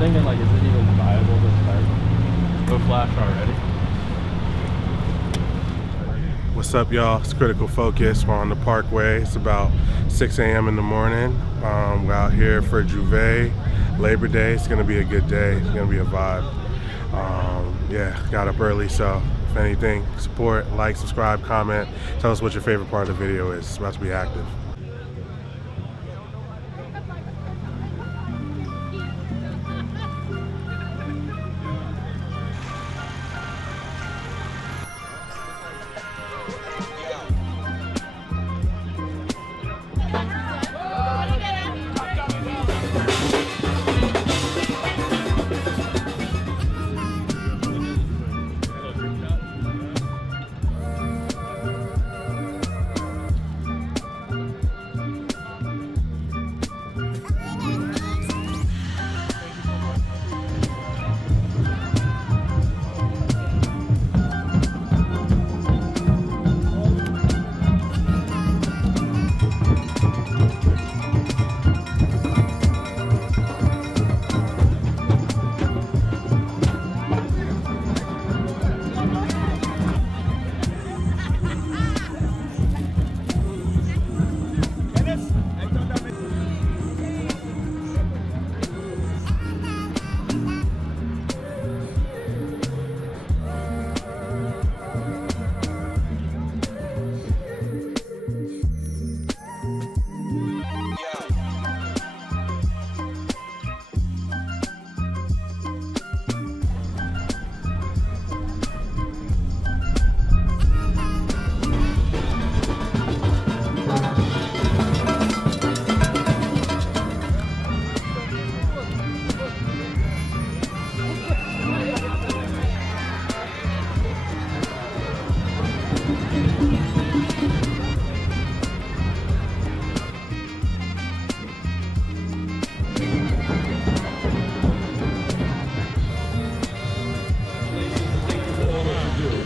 thinking like, is it even viable to start? No flash already. What's up, y'all? It's Critical Focus. We're on the Parkway. It's about 6 a.m. in the morning. We're out here for Jouvert, Labor Day. It's gonna be a good day. It's gonna be a vibe. Yeah, got up early, so if anything, support, like, subscribe, comment. Tell us what your favorite part of the video is. It's about to be active.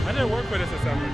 I didn't work for this assembly.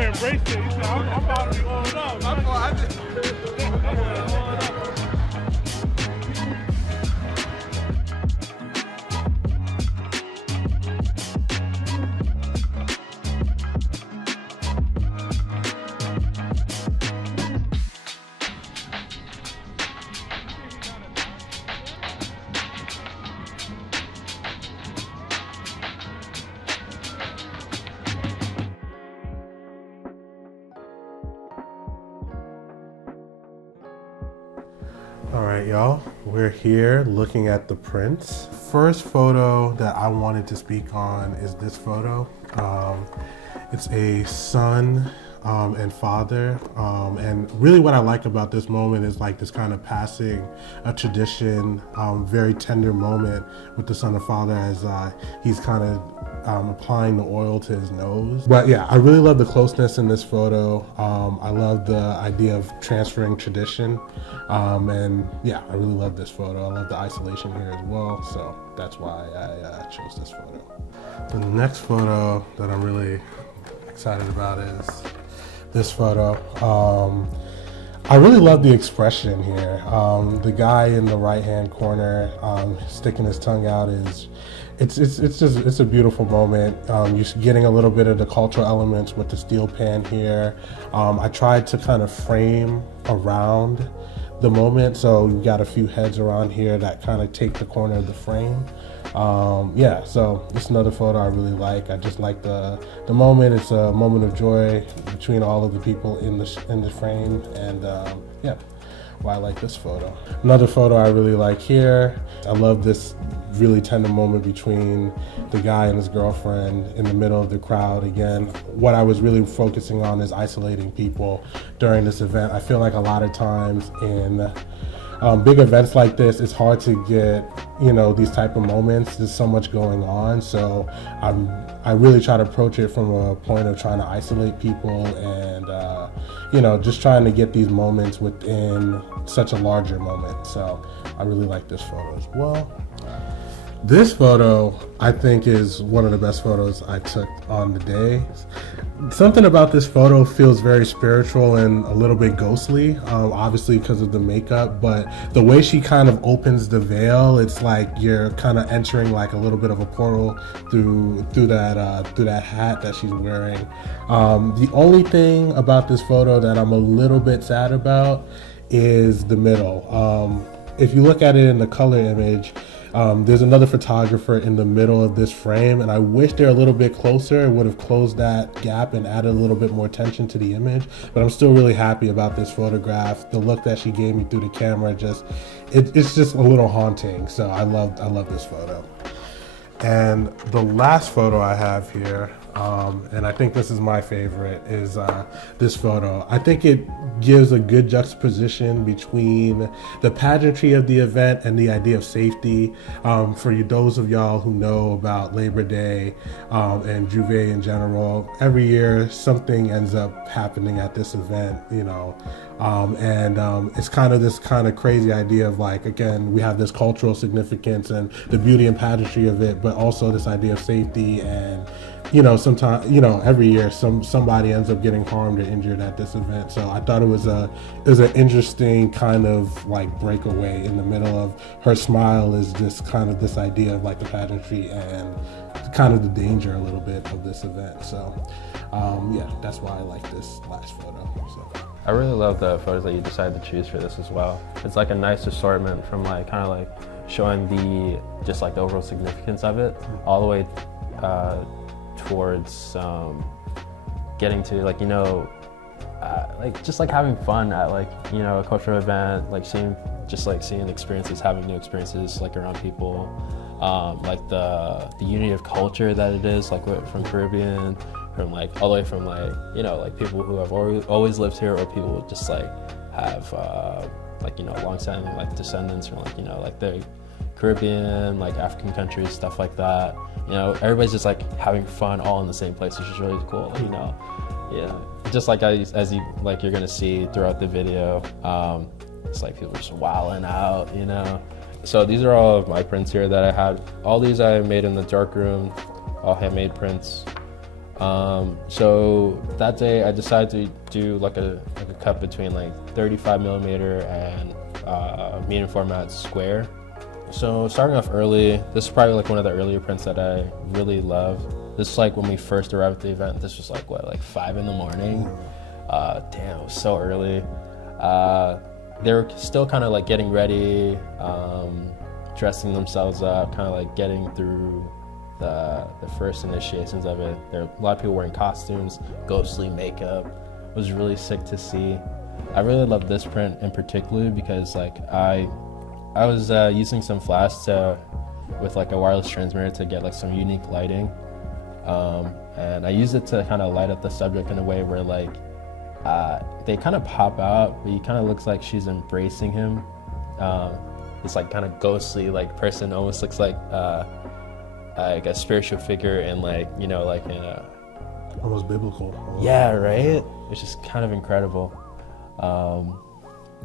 Embraced it. He said, I'm about to be going up. All right, y'all, we're here looking at the prints. First photo that I wanted to speak on is this photo. It's a son and father, and really what I like about this moment is like this kind of passing a tradition, very tender moment with the son and father as he's kind of applying the oil to his nose. But yeah, I really love the closeness in this photo. I love the idea of transferring tradition, and yeah, I really love this photo. I love the isolation here as well, so that's why I chose this photo. The next photo that I'm really excited about is this photo. I really love the expression here. The guy in the right hand corner sticking his tongue out is it's a beautiful moment. You're getting a little bit of the cultural elements with the steel pan here. I tried to kind of frame around the moment, so you got a few heads around here that kind of take the corner of the frame. Yeah, so it's another photo I really like. I just like the moment. It's a moment of joy between all of the people in the frame, and yeah, why I like this photo. Another photo I really like here. I love this really tender moment between the guy and his girlfriend in the middle of the crowd. Again, what I was really focusing on is isolating people during this event. I feel like a lot of times in big events like this, it's hard to get, these type of moments. There's so much going on, so I really try to approach it from a point of trying to isolate people and just trying to get these moments within such a larger moment. So I really like this photo as well. This photo, I think, is one of the best photos I took on the day. Something about this photo feels very spiritual and a little bit ghostly, obviously because of the makeup, but the way she kind of opens the veil, it's like you're kind of entering like a little bit of a portal through that hat that she's wearing. The only thing about this photo that I'm a little bit sad about is the middle. If you look at it in the color image, there's another photographer in the middle of this frame, and I wish they're a little bit closer. It would have closed that gap and added a little bit more tension to the image, but I'm still really happy about this photograph. The look that she gave me through the camera, it's just a little haunting. So I love this photo. And the last photo I have here, and I think this is my favorite, is this photo. I think it gives a good juxtaposition between the pageantry of the event and the idea of safety. For those of y'all who know about Labor Day and Jouvert in general, every year something ends up happening at this event, and it's kind of this kind of crazy idea of like, again, we have this cultural significance and the beauty and pageantry of it, but also this idea of safety. And sometimes, every year somebody ends up getting harmed or injured at this event. So I thought it was an interesting kind of like breakaway in the middle of her smile is just kind of this idea of like the pageantry and kind of the danger a little bit of this event. So yeah, that's why I like this last photo. So I really love the photos that you decided to choose for this as well. It's like a nice assortment from like kind of like showing the overall significance of it, all the way towards getting to just having fun at a cultural event, seeing experiences, having new experiences around people, the unity of culture that it is, from Caribbean, from all the way from people who have always lived here, or people who just have long-standing descendants from the Caribbean, African countries, stuff like that. Everybody's just having fun all in the same place, which is really cool. Yeah, just as you're gonna see throughout the video, it's people just wilding out. So these are all of my prints here that I had. All these I made in the darkroom, all handmade prints. So that day I decided to do a cut between 35 millimeter and medium format square. So starting off early, this is probably one of the earlier prints that I really love. This is when we first arrived at the event. This was 5 in the morning. Damn, it was so early. They were still kind of getting ready, dressing themselves up, kind of getting through the first initiations of it. There were a lot of people wearing costumes, ghostly makeup. It was really sick to see. I really love this print in particular because like I was using some flash with like a wireless transmitter to get like some unique lighting, and I used it to kind of light up the subject in a way where like they kind of pop out, but he kind of looks like she's embracing him. This like kind of ghostly like person, almost looks like a spiritual figure in like, you know, like in a almost biblical. Yeah, right? It's just kind of incredible.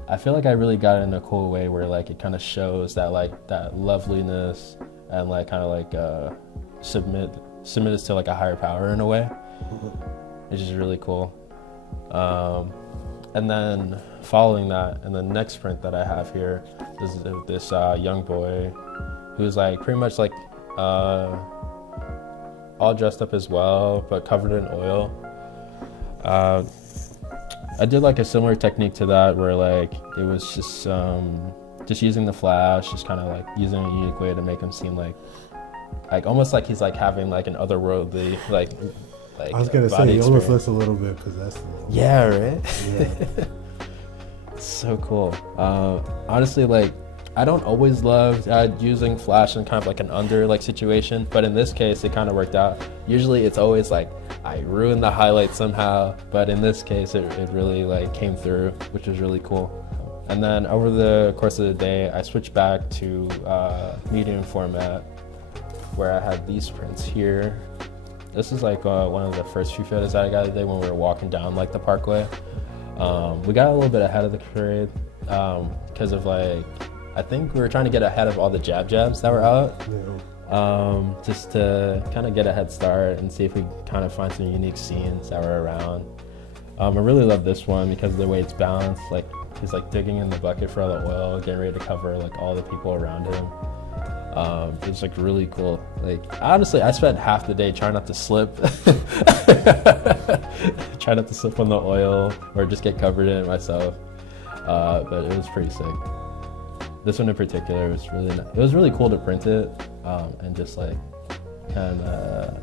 I feel like I really got it in a cool way where like it kind of shows that like that loveliness and like kind of like submit to like a higher power in a way, which is really cool. And then following that, and the next print that I have here is this young boy who's like pretty much like all dressed up as well, but covered in oil. I did like a similar technique to that where like it was just using the flash, just kind of like using a unique way to make him seem like almost like he's like having like an otherworldly like I was gonna say, he almost looks a little bit possessed. Yeah, right? Yeah. So cool. Honestly, like, I don't always love using flash in kind of like an under like situation, but in this case, it kind of worked out. Usually it's always like, I ruined the highlight somehow, but in this case, it really like came through, which was really cool. And then over the course of the day, I switched back to medium format, where I had these prints here. This is like one of the first few photos I got today when we were walking down like the parkway. We got a little bit ahead of the parade because of like, I think we were trying to get ahead of all the jabs that were out, just to kind of get a head start and see if we kind of find some unique scenes that were around. I really love this one because of the way it's balanced. Like he's like digging in the bucket for all the oil, getting ready to cover like all the people around him. It's like really cool. Like honestly, I spent half the day trying not to slip, trying not to slip on the oil or just get covered in it myself. But it was pretty sick. This one in particular was it was really cool to print it and just like kind of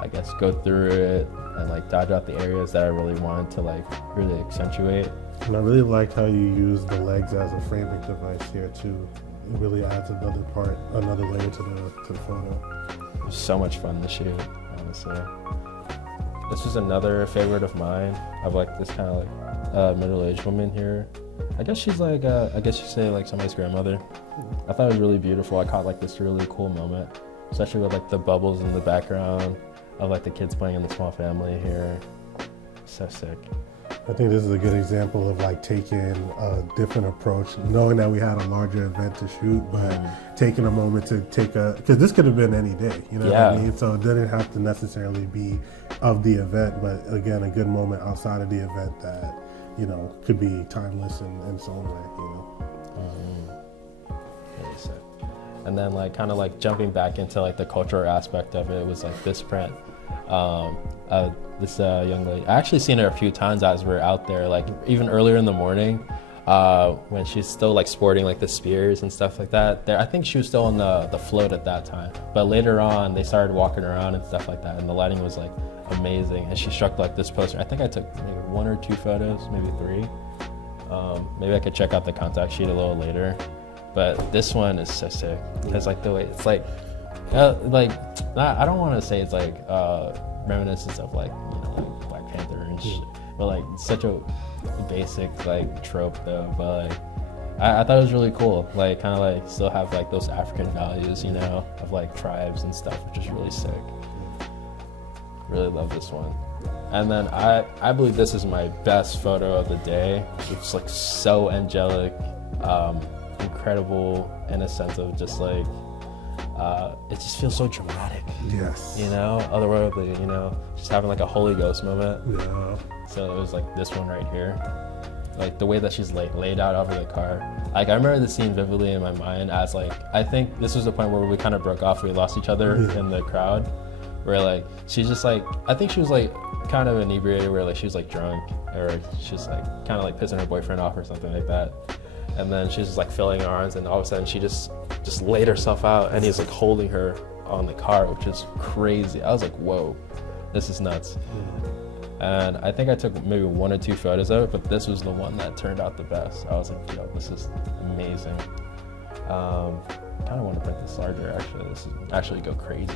I guess go through it and like dodge out the areas that I really wanted to like really accentuate. And I really liked how you used the legs as a framing device here too. It really adds another layer to the photo. It was so much fun to shoot, honestly. This was another favorite of mine, of like this kind of like middle-aged woman here. I guess she's like, I guess you say like somebody's grandmother. I thought it was really beautiful. I caught like this really cool moment, especially with like the bubbles in the background of like the kids playing in the small family here. So sick. I think this is a good example of like taking a different approach, knowing that we had a larger event to shoot, but taking a moment to because this could have been any day, you know what I mean? So it didn't have to necessarily be of the event, but again, a good moment outside of the event that, you know, could be timeless in its own way, you know? Really sick. And then like kind of like jumping back into like the cultural aspect of it was like this print. This young lady, I actually seen her a few times as we were out there, like even earlier in the morning when she's still like sporting like the spears and stuff like that. I think she was still on the float at that time, but later on they started walking around and stuff like that, and the lighting was like amazing, and she struck like this poster. I think I took maybe 1 or 2 photos, maybe 3. Maybe I could check out the contact sheet a little later, but this one is so sick because like the way it's like I don't want to say it's like reminiscence of like, you know, like Black Panther and shit, but like such a basic like trope though. But like I thought it was really cool, like kind of like still have like those African values, you know, of like tribes and stuff, which is really sick. Really love this one. And then I believe this is my best photo of the day. It's like so angelic, incredible in a sense of just like it just feels so dramatic. Yes. You know, otherworldly, you know, just having like a Holy Ghost moment. Yeah. So it was like this one right here. Like the way that she's like laid out over the car. Like I remember the scene vividly in my mind as like, I think this was the point where we kind of broke off. We lost each other in the crowd. Where like, she's just like, I think she was like kind of inebriated, where like she was like drunk, or she's like kind of like pissing her boyfriend off or something like that. And then she's just like filling her arms, and all of a sudden she just laid herself out, and he's like holding her on the car, which is crazy. I was like, whoa, this is nuts. And I think I took maybe 1 or 2 photos of it, but this was the one that turned out the best. I was like, yo, this is amazing. Kind of want to print this larger, actually. This is actually go crazy.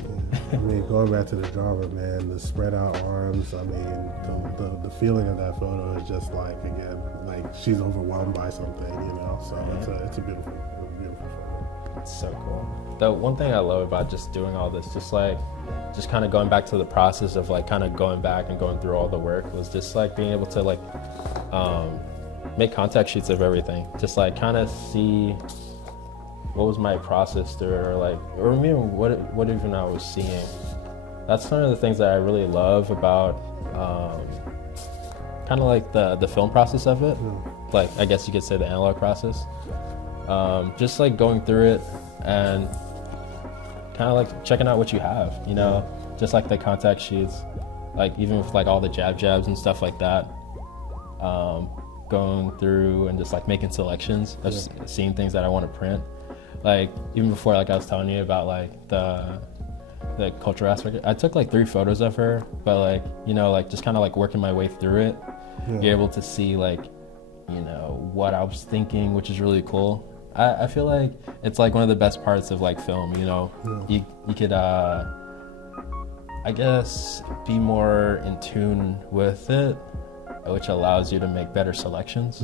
I mean, going back to the Jouvert, man, the spread out arms, I mean, the feeling of that photo is just like, again, like she's overwhelmed by something, you know? So it's a beautiful photo. It's so cool. The one thing I love about just doing all this, just kind of going back to the process of like kind of going back and going through all the work, was just like being able to like make contact sheets of everything. Just like kind of see what was my process through, or even what even I was seeing. That's one of the things that I really love about kind of like the film process of it. Like, I guess you could say the analog process. Just like going through it and kind of like checking out what you have, you know, just like the contact sheets, like even with like all the jabs and stuff like that, going through and just like making selections of seeing things that I want to print. Like even before, like I was telling you about like the cultural aspect, I took like 3 photos of her, but like, you know, like just kind of like working my way through it, you're able to see like, you know, what I was thinking, which is really cool. I feel like it's like one of the best parts of like film, you know. You could I guess be more in tune with it, which allows you to make better selections.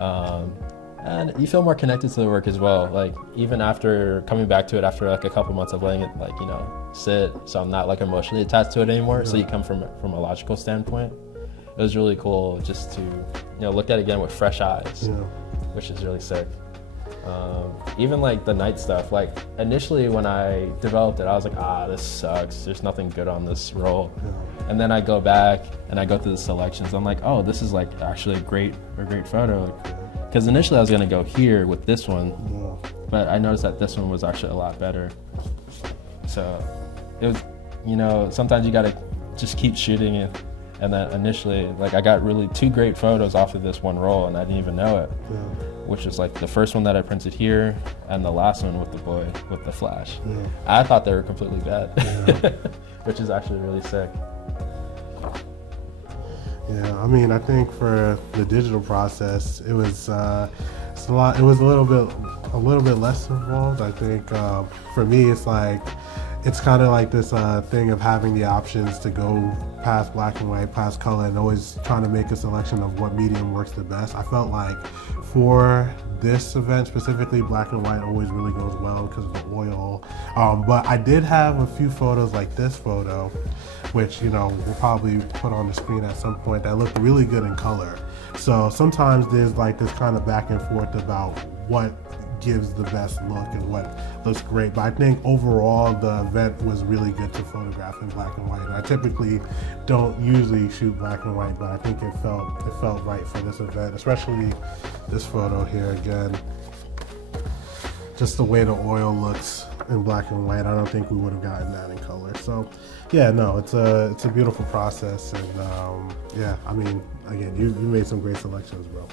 And you feel more connected to the work as well. Like even after coming back to it after like a couple months of letting it like, you know, sit, so I'm not like emotionally attached to it anymore. So you come from a logical standpoint. It was really cool just to, you know, look at it again with fresh eyes, which is really sick. Even like the night stuff, like initially when I developed it, I was like, this sucks. There's nothing good on this roll. And then I go back and I go through the selections. I'm like, oh, this is like actually a great photo. Because initially I was gonna go here with this one, but I noticed that this one was actually a lot better. So it was, you know, sometimes you gotta just keep shooting it. And then initially, like I got really 2 great photos off of this one roll and I didn't even know it. Which is like the first one that I printed here and the last one with the boy with the flash. I thought they were completely bad, which is actually really sick. Yeah, I mean, I think for the digital process, it was it's a lot. It was a little bit less involved. I think for me, it's like it's kind of like this thing of having the options to go past black and white, past color, and always trying to make a selection of what medium works the best. I felt like for this event specifically, black and white always really goes well because of the oil. But I did have a few photos like this photo, which, you know, we'll probably put on the screen at some point, that looked really good in color. So sometimes there's like this kind of back and forth about what gives the best look and what looks great. But I think overall the event was really good to photograph in black and white. And I typically don't usually shoot black and white, but I think it felt right for this event, especially this photo here again. Just the way the oil looks in black and white, I don't think we would have gotten that in color. So yeah, no, it's a beautiful process, and yeah, I mean, again, you made some great selections, bro.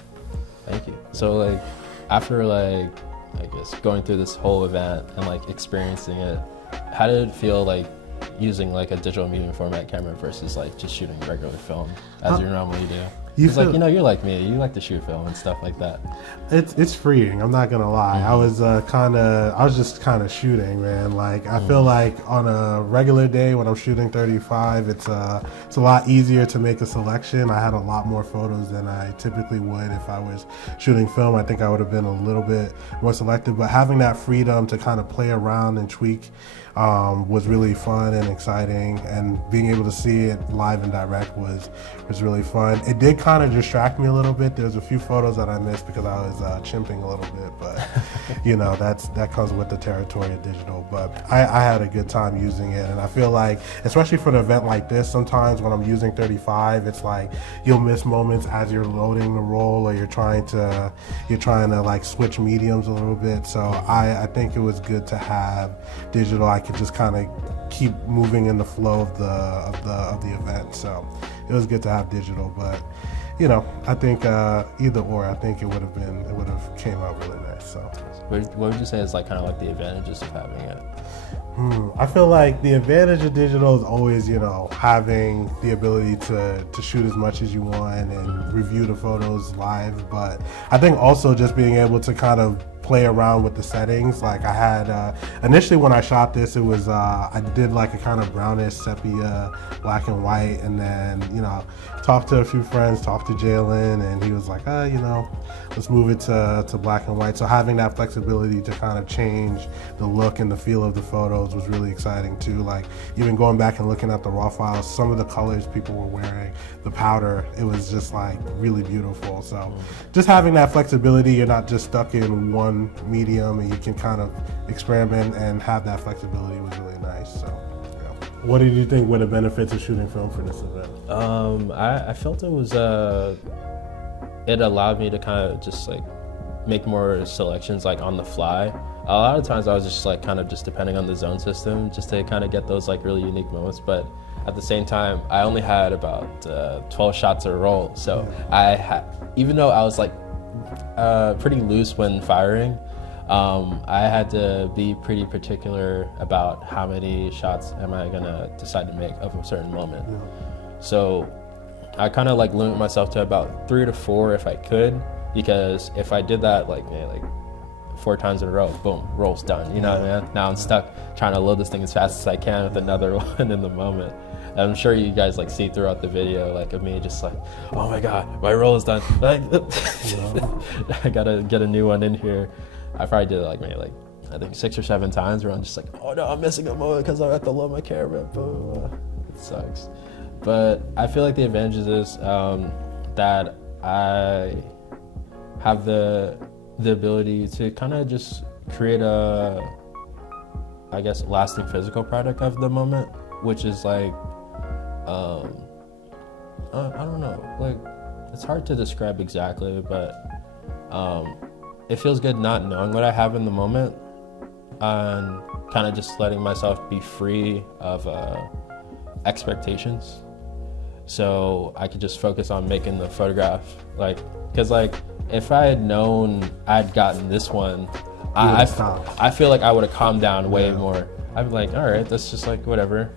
Thank you. So like after like I guess going through this whole event and like experiencing it, how did it feel like using like a digital medium format camera versus like just shooting regular film as you normally do? It's like, you know, you're like me, you like to shoot film and stuff like that. It's freeing, I'm not gonna lie. I was just kind of shooting, man. Like I feel like on a regular day when I'm shooting 35, it's a lot easier to make a selection. I had a lot more photos than I typically would if I was shooting film. I think I would have been a little bit more selective, but having that freedom to kind of play around and tweak was really fun and exciting, and being able to see it live and direct was really fun. It did kind of distract me a little bit. There's a few photos that I missed because I was chimping a little bit, but you know, that comes with the territory of digital. But I had a good time using it, and I feel like, especially for an event like this, sometimes when I'm using 35, it's like you'll miss moments as you're loading the roll, or you're trying to like switch mediums a little bit. So I think it was good to have digital. I could just kind of keep moving in the flow of the event. So it was good to have digital, but you know, I think either or, I think it would have came out really nice. So, What would you say is like kind of like the advantages of having it? I feel like the advantage of digital is always, you know, having the ability to shoot as much as you want and review the photos live. But I think also just being able to kind of play around with the settings. Like I had, initially when I shot this, it was, I did like a kind of brownish sepia, black and white. And then, you know, talked to a few friends, talked to Jalen, and he was like, you know, let's move it to black and white. So having that flexibility to kind of change the look and the feel of the photos was really exciting too. Like even going back and looking at the raw files, some of the colors people were wearing, the powder, it was just like really beautiful. So just having that flexibility, you're not just stuck in one medium, and you can kind of experiment and have that flexibility was really nice. So yeah. What did you think were the benefits of shooting film for this event? I felt it was it allowed me to kind of just like make more selections like on the fly. A lot of times I was just like kind of just depending on the zone system just to kind of get those like really unique moments, but at the same time I only had about 12 shots a roll, so I had, even though I was like pretty loose when firing, I had to be pretty particular about how many shots am I gonna decide to make of a certain moment. So I kind of like limit myself to about 3 to 4 if I could, because if I did that like 4 times in a row, boom, roll's done, you know what I mean? Now I'm stuck trying to load this thing as fast as I can with another one in the moment. And I'm sure you guys like see throughout the video like of me just like, oh my god, my roll is done. Like, I gotta get a new one in here. I probably did it like maybe like I think 6 or 7 times where I'm just like, oh no, I'm missing a moment because I have to load my camera. It sucks. But I feel like the advantage is that I have the ability to kind of just create a, I guess, lasting physical product of the moment, which is like, I don't know, like it's hard to describe exactly, but it feels good not knowing what I have in the moment and kind of just letting myself be free of expectations. So I could just focus on making the photograph, like, cause like if I had known I'd gotten this one, I feel like I would have calmed down way more. I'd be like, all right, that's just like whatever.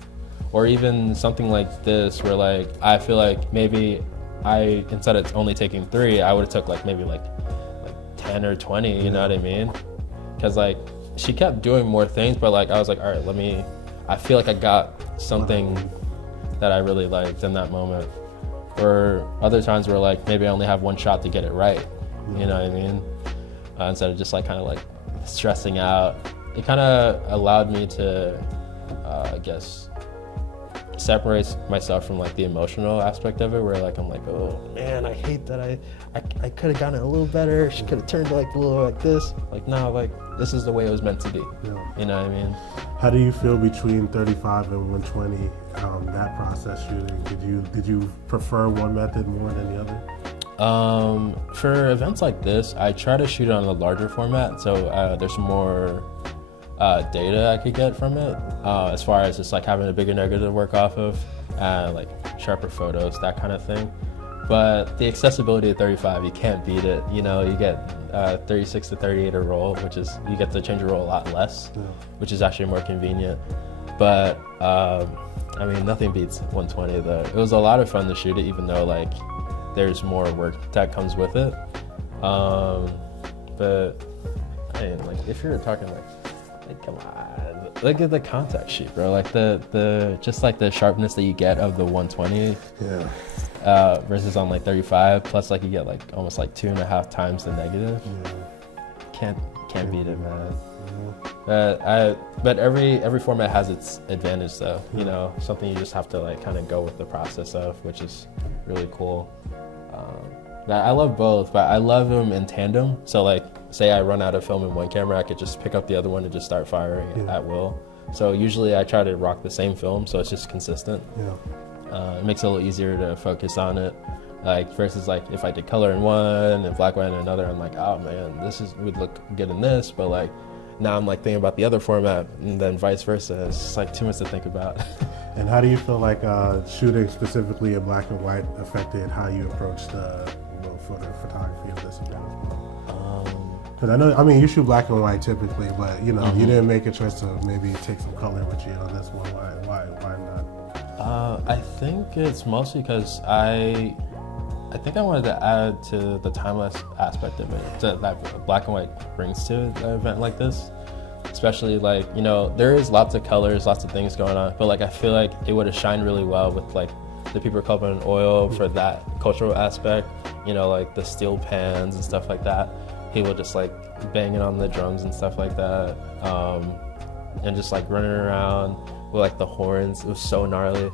Or even something like this where like, I feel like maybe instead of only taking 3, I would have took like maybe like 10 or 20, you know what I mean? Cause like she kept doing more things, but like I was like, all right, I feel like I got something that I really liked in that moment. Or other times where like maybe I only have 1 shot to get it right, you know what I mean? Instead of just like kind of like stressing out, it kind of allowed me to, I guess, separate myself from like the emotional aspect of it, where like I'm like, oh man, I hate that I could have gotten it a little better. She could have turned like a little like this. Like no, like this is the way it was meant to be. You know what I mean? How do you feel between 35 and 120? That process shooting. Did you prefer one method more than the other? For events like this, I try to shoot it on a larger format, so there's more data I could get from it, as far as just like having a bigger negative to work off of, like sharper photos, that kind of thing. But the accessibility of 35, you can't beat it. You know, you get 36 to 38 a roll, which is, you get to change a roll a lot less, which is actually more convenient. But I mean, nothing beats 120 though. It was a lot of fun to shoot it, even though like there's more work that comes with it. But I mean, like if you're talking like come on, look at the contact sheet, bro. Like the just like the sharpness that you get of the 120, versus on like 35. Plus, like you get like almost like 2.5 times the negative. Can't beat it, man. But every format has its advantage, though. You know, something you just have to like kind of go with the process of, which is really cool. I love both, but I love them in tandem. So like, say I run out of film in one camera, I could just pick up the other one and just start firing at will. So usually I try to rock the same film, so it's just consistent. It makes it a little easier to focus on it. Like versus like if I did color in one and black white in another, I'm like, oh man, would look good in this, but like now I'm like thinking about the other format, and then vice versa. It's just like too much to think about. And how do you feel like shooting specifically in black and white affected how you approach the photography of this event? Because I mean, you shoot black and white typically, but you know, you didn't make a choice to maybe take some color with you on this one. Why not? I think it's mostly because I think I wanted to add to the timeless aspect of it that black and white brings to an event like this. Especially like, you know, there is lots of colors, lots of things going on, but like I feel like it would have shined really well with like the people covered in oil for that cultural aspect, you know, like the steel pans and stuff like that. People just like banging on the drums and stuff like that, and just like running around with like the horns. It was so gnarly.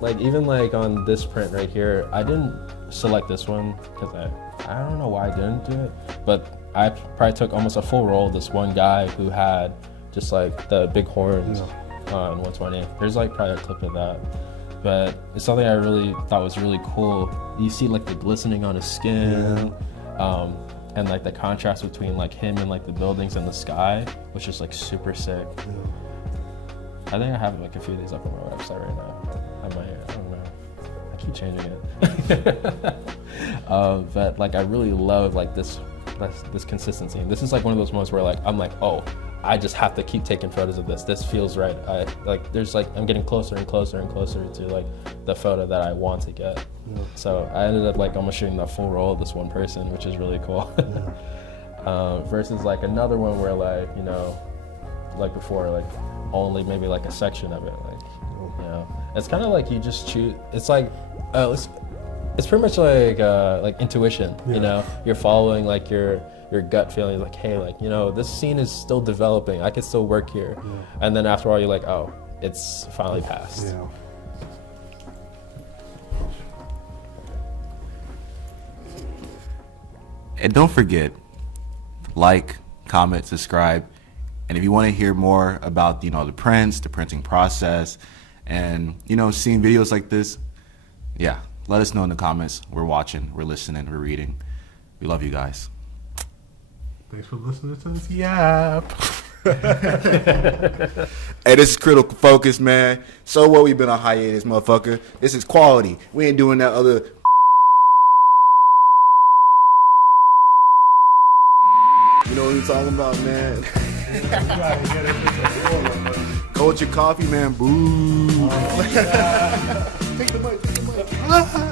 Like even like on this print right here, I didn't select this one because I don't know why I didn't do it, but I probably took almost a full roll of this one guy who had just like the big horns on 120. There's like probably a clip of that, but it's something I really thought was really cool. You see like the glistening on his skin, and like the contrast between like him and like the buildings and the sky, which is like super sick. I think I have like a few of these up on my website right now. I don't know. I keep changing it. But like I really love like this consistency. And this is like one of those moments where like I'm like, oh, I just have to keep taking photos of this. This feels right. I'm getting closer and closer and closer to like the photo that I want to get. So I ended up like almost shooting the full roll of this one person, which is really cool. Versus like another one where like, you know, like before, like only maybe like a section of it, like, you know, it's kind of like you just choose. It's like it's pretty much like intuition. You know, you're following like your gut feeling, like, hey, like, you know, this scene is still developing, I could still work here. And then after all, you're like, oh, it's finally passed. And don't forget, like, comment, subscribe. And if you want to hear more about, you know, the prints, the printing process, and, you know, seeing videos like this, yeah, let us know in the comments. We're watching, we're listening, we're reading. We love you guys. Thanks for listening to this yap. Hey, this is Critical Focus, man. So what, we've been on hiatus, motherfucker. This is quality. We ain't doing that other... You know what I'm talking about, man? Culture coffee, man. Boo. Take the mic, take the mic.